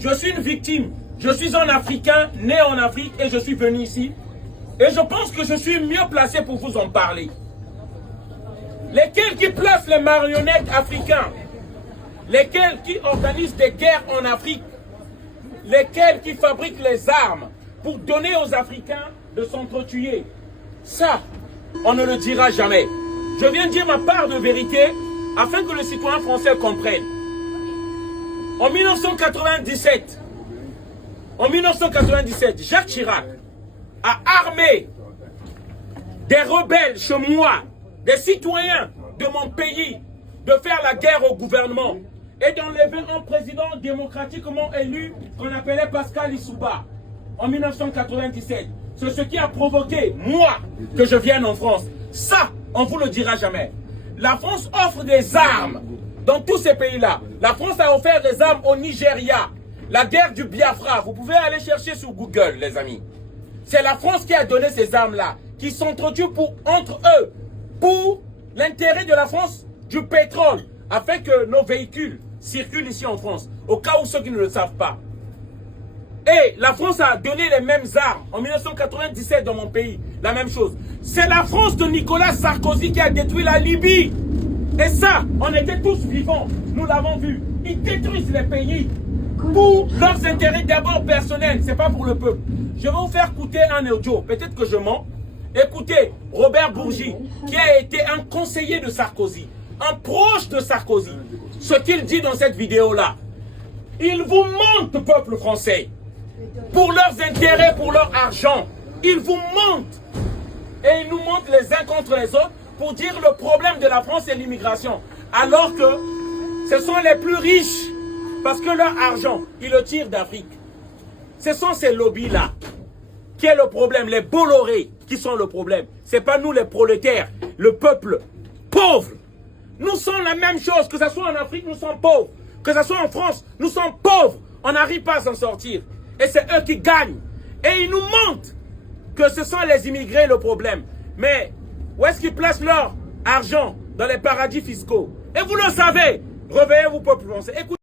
Je suis une victime. Je suis un Africain, né en Afrique et je suis venu ici. Et je pense que je suis mieux placé pour vous en parler. Lesquels qui placent les marionnettes africains? Lesquels qui organisent des guerres en Afrique? Lesquels qui fabriquent les armes pour donner aux Africains de s'entretuer? Ça, on ne le dira jamais. Je viens dire ma part de vérité afin que le citoyen français comprenne. En 1997, Jacques Chirac a armé des rebelles chez moi, des citoyens de mon pays, de faire la guerre au gouvernement et d'enlever un président démocratiquement élu qu'on appelait Pascal Lissouba en 1997. C'est ce qui a provoqué, moi, que je vienne en France. Ça, on ne vous le dira jamais. La France offre des armes dans tous ces pays-là. La France a offert des armes au Nigeria. La guerre du Biafra, vous pouvez aller chercher sur Google, les amis. C'est la France qui a donné ces armes-là, qui s'entretuent entre eux, pour l'intérêt de la France, du pétrole, afin que nos véhicules circulent ici en France, au cas où ceux qui ne le savent pas. Et la France a donné les mêmes armes en 1997 dans mon pays, la même chose. C'est la France de Nicolas Sarkozy qui a détruit la Libye. Et ça, on était tous vivants, nous l'avons vu. Ils détruisent les pays pour leurs intérêts d'abord personnels, c'est pas pour le peuple. Je vais vous faire écouter un audio, peut-être que je mens. Écoutez, Robert Bourgi, qui a été un conseiller de Sarkozy, un proche de Sarkozy, ce qu'il dit dans cette vidéo-là. Ils vous mentent, peuple français, pour leurs intérêts, pour leur argent. Ils vous mentent. Et ils nous mentent les uns contre les autres pour dire le problème de la France c'est l'immigration. Alors que ce sont les plus riches, parce que leur argent, ils le tirent d'Afrique. Ce sont ces lobbies-là qui est le problème, les Bolloré qui sont le problème. Ce n'est pas nous les prolétaires, le peuple pauvre. Nous sommes la même chose, que ce soit en Afrique, nous sommes pauvres. Que ce soit en France, nous sommes pauvres. On n'arrive pas à s'en sortir. Et c'est eux qui gagnent. Et ils nous mentent que ce sont les immigrés le problème. Mais où est-ce qu'ils placent leur argent? Dans les paradis fiscaux. Et vous le savez. Réveillez-vous, peuple français. Écoutez.